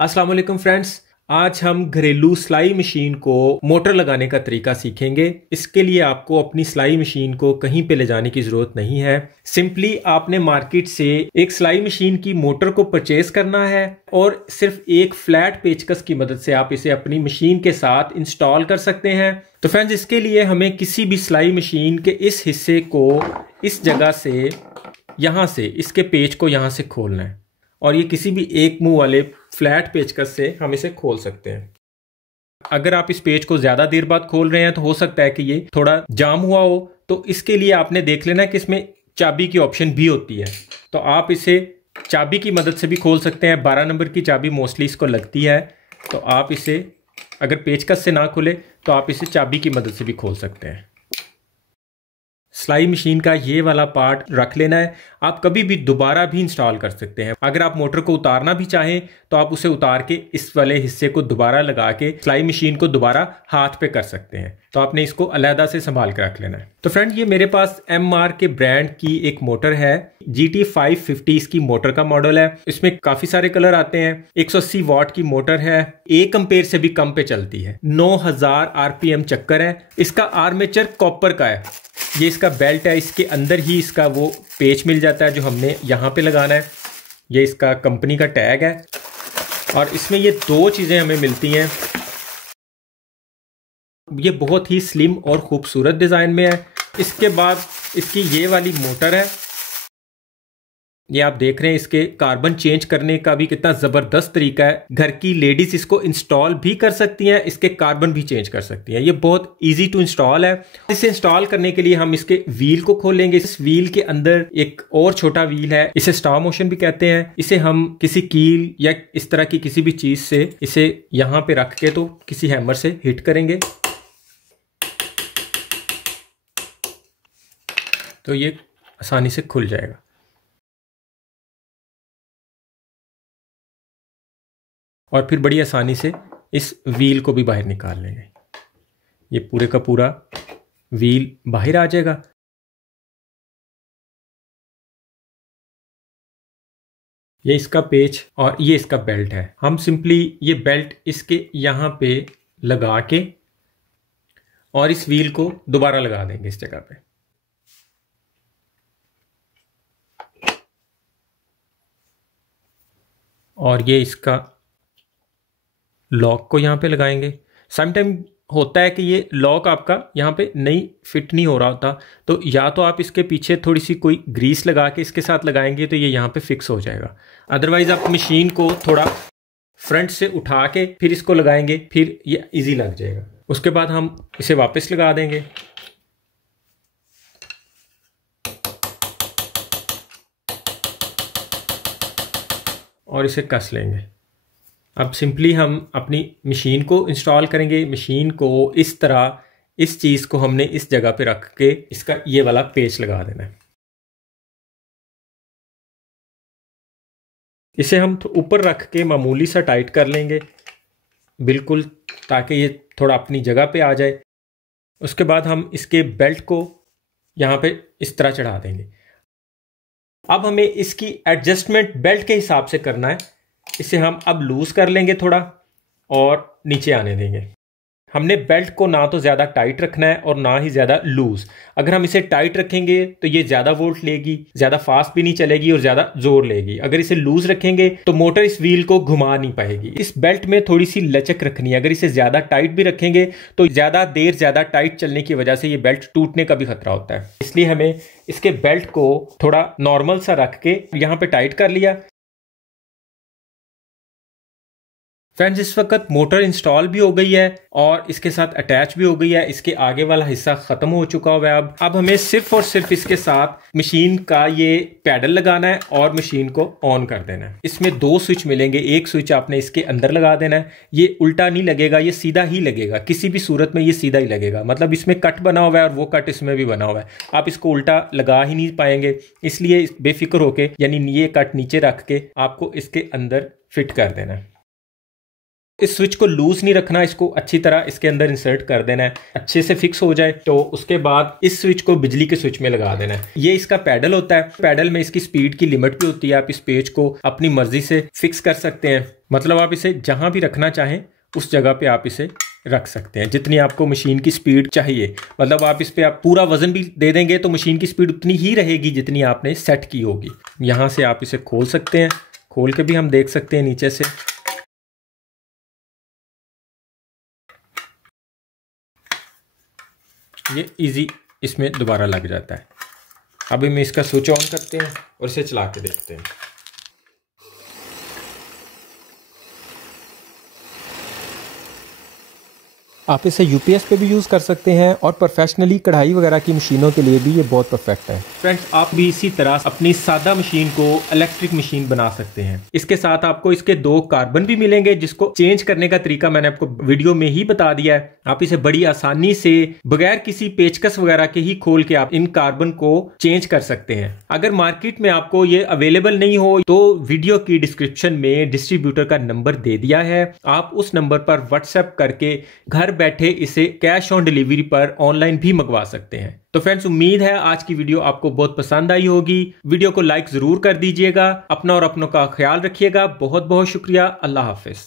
अस्सलाम वालेकुम फ्रेंड्स। आज हम घरेलू सिलाई मशीन को मोटर लगाने का तरीका सीखेंगे। इसके लिए आपको अपनी सिलाई मशीन को कहीं पे ले जाने की ज़रूरत नहीं है। सिंपली आपने मार्केट से एक सिलाई मशीन की मोटर को परचेज करना है और सिर्फ एक फ्लैट पेचकस की मदद से आप इसे अपनी मशीन के साथ इंस्टॉल कर सकते हैं। तो फ्रेंड्स, इसके लिए हमें किसी भी सिलाई मशीन के इस हिस्से को इस जगह से, यहाँ से इसके पेच को यहाँ से खोलना है और ये किसी भी एक मुंह वाले फ्लैट पेचकस से हम इसे खोल सकते हैं। अगर आप इस पेच को ज़्यादा देर बाद खोल रहे हैं तो हो सकता है कि ये थोड़ा जाम हुआ हो, तो इसके लिए आपने देख लेना कि इसमें चाबी की ऑप्शन भी होती है। तो आप इसे चाबी की मदद से भी खोल सकते हैं। 12 नंबर की चाबी मोस्टली इसको लगती है, तो आप इसे अगर पेचकस से ना खुले तो आप इसे चाबी की मदद से भी खोल सकते हैं। सिलाई मशीन का ये वाला पार्ट रख लेना है। आप कभी भी दोबारा भी इंस्टॉल कर सकते हैं। अगर आप मोटर को उतारना भी चाहें तो आप उसे उतार के इस वाले हिस्से को दोबारा लगा के सिलाई मशीन को दोबारा हाथ पे कर सकते हैं। तो आपने इसको अलहदा से संभाल के रख लेना है। तो फ्रेंड, ये मेरे पास MR के ब्रांड की एक मोटर है। GT 550 इसकी मोटर का मॉडल है। इसमें काफी सारे कलर आते हैं। 180 वाट की मोटर है, 1 एम्पेयर से भी कम पे चलती है। 9000 RPM चक्कर है। इसका आर्मेचर कॉपर का है। ये इसका बेल्ट है, इसके अंदर ही इसका वो पेच मिल जाता है जो हमने यहाँ पे लगाना है। ये इसका कंपनी का टैग है और इसमें ये 2 चीज़ें हमें मिलती हैं। ये बहुत ही स्लिम और खूबसूरत डिज़ाइन में है। इसके बाद इसकी ये वाली मोटर है। ये आप देख रहे हैं, इसके कार्बन चेंज करने का भी कितना ज़बरदस्त तरीका है। घर की लेडीज़ इसको इंस्टॉल भी कर सकती हैं, इसके कार्बन भी चेंज कर सकती हैं। ये बहुत इजी टू इंस्टॉल है। इसे इंस्टॉल करने के लिए हम इसके व्हील को खोलेंगे। इस व्हील के अंदर एक और छोटा व्हील है, इसे स्टार मोशन भी कहते हैं। इसे हम किसी कील या इस तरह की किसी भी चीज़ से इसे यहाँ पे रख के तो किसी हैमर से हिट करेंगे तो ये आसानी से खुल जाएगा। और फिर बड़ी आसानी से इस व्हील को भी बाहर निकाल लेंगे। ये पूरे का पूरा व्हील बाहर आ जाएगा। ये इसका पेच और ये इसका बेल्ट है। हम सिंपली ये बेल्ट इसके यहाँ पे लगा के और इस व्हील को दोबारा लगा देंगे इस जगह पे। और ये इसका लॉक को यहाँ पे लगाएंगे। समटाइम होता है कि ये लॉक आपका यहाँ पे फिट नहीं हो रहा होता, तो या तो आप इसके पीछे थोड़ी सी कोई ग्रीस लगा के इसके साथ लगाएंगे तो ये यहाँ पे फिक्स हो जाएगा। अदरवाइज आप मशीन को थोड़ा फ्रंट से उठा के फिर इसको लगाएंगे, फिर ये इजी लग जाएगा। उसके बाद हम इसे वापस लगा देंगे और इसे कस लेंगे। अब सिंपली हम अपनी मशीन को इंस्टॉल करेंगे। मशीन को इस तरह, इस चीज़ को हमने इस जगह पे रख के इसका ये वाला पेच लगा देना है। इसे हम ऊपर रख के मामूली सा टाइट कर लेंगे बिल्कुल, ताकि ये थोड़ा अपनी जगह पे आ जाए। उसके बाद हम इसके बेल्ट को यहाँ पे इस तरह चढ़ा देंगे। अब हमें इसकी एडजस्टमेंट बेल्ट के हिसाब से करना है। इसे हम अब लूज कर लेंगे थोड़ा और नीचे आने देंगे। हमने बेल्ट को ना तो ज़्यादा टाइट रखना है और ना ही ज़्यादा लूज। अगर हम इसे टाइट रखेंगे तो ये ज़्यादा वोल्ट लेगी, ज़्यादा फास्ट भी नहीं चलेगी और ज़्यादा जोर लेगी। अगर इसे लूज रखेंगे तो मोटर इस व्हील को घुमा नहीं पाएगी। इस बेल्ट में थोड़ी सी लचक रखनी है। अगर इसे ज़्यादा टाइट भी रखेंगे तो ज़्यादा देर ज़्यादा टाइट चलने की वजह से ये बेल्ट टूटने का भी खतरा होता है। इसलिए हमें इसके बेल्ट को थोड़ा नॉर्मल सा रख के यहाँ पे टाइट कर लिया। फ्रेंड्स, इस वक्त मोटर इंस्टॉल भी हो गई है और इसके साथ अटैच भी हो गई है। इसके आगे वाला हिस्सा खत्म हो चुका हुआ है। अब हमें सिर्फ और सिर्फ इसके साथ मशीन का ये पैडल लगाना है और मशीन को ऑन कर देना है। इसमें 2 स्विच मिलेंगे। एक स्विच आपने इसके अंदर लगा देना है। ये उल्टा नहीं लगेगा, ये सीधा ही लगेगा। किसी भी सूरत में ये सीधा ही लगेगा। मतलब इसमें कट बना हुआ है और वो कट इसमें भी बना हुआ है। आप इसको उल्टा लगा ही नहीं पाएंगे। इसलिए बेफिक्र होके, यानी ये कट नीचे रख के आपको इसके अंदर फिट कर देना है। इस स्विच को लूज नहीं रखना, इसको अच्छी तरह इसके अंदर इंसर्ट कर देना है, अच्छे से फिक्स हो जाए तो उसके बाद इस स्विच को बिजली के स्विच में लगा देना है। ये इसका पैडल होता है, पैडल में इसकी स्पीड की लिमिट भी होती है, आप इस पेज को अपनी मर्जी से फिक्स कर सकते हैं। मतलब आप इसे जहां भी रखना चाहें उस जगह पे आप इसे रख सकते हैं जितनी आपको मशीन की स्पीड चाहिए। मतलब आप इस पे आप पूरा वजन भी दे देंगे तो मशीन की स्पीड उतनी ही रहेगी जितनी आपने सेट की होगी। यहां से आप इसे खोल सकते हैं, खोल के भी हम देख सकते हैं नीचे से। ये इजी इसमें दोबारा लग जाता है। अभी हम इसका स्विच ऑन करते हैं और इसे चला के देखते हैं। आप इसे यूपीएस पे भी यूज़ कर सकते हैं और प्रोफेशनली कढ़ाई वगैरह की मशीनों के लिए भी ये बहुत परफेक्ट है। फ्रेंड्स, आप भी इसी तरह अपनी सादा मशीन को इलेक्ट्रिक मशीन बना सकते हैं। इसके साथ आपको इसके 2 कार्बन भी मिलेंगे जिसको चेंज करने का तरीका मैंने आपको वीडियो में ही बता दिया है। आप इसे बड़ी आसानी से बगैर किसी पेचकस वगैरह के ही खोल के आप इन कार्बन को चेंज कर सकते हैं। अगर मार्केट में आपको ये अवेलेबल नहीं हो तो वीडियो की डिस्क्रिप्शन में डिस्ट्रीब्यूटर का नंबर दे दिया है, आप उस नंबर पर व्हाट्सएप करके घर बैठे इसे कैश ऑन डिलीवरी पर ऑनलाइन भी मंगवा सकते हैं। तो फ्रेंड्स, उम्मीद है आज की वीडियो आपको बहुत पसंद आई होगी। वीडियो को लाइक जरूर कर दीजिएगा, अपना और अपनों का ख्याल रखिएगा। बहुत बहुत शुक्रिया। अल्लाह हाफिज।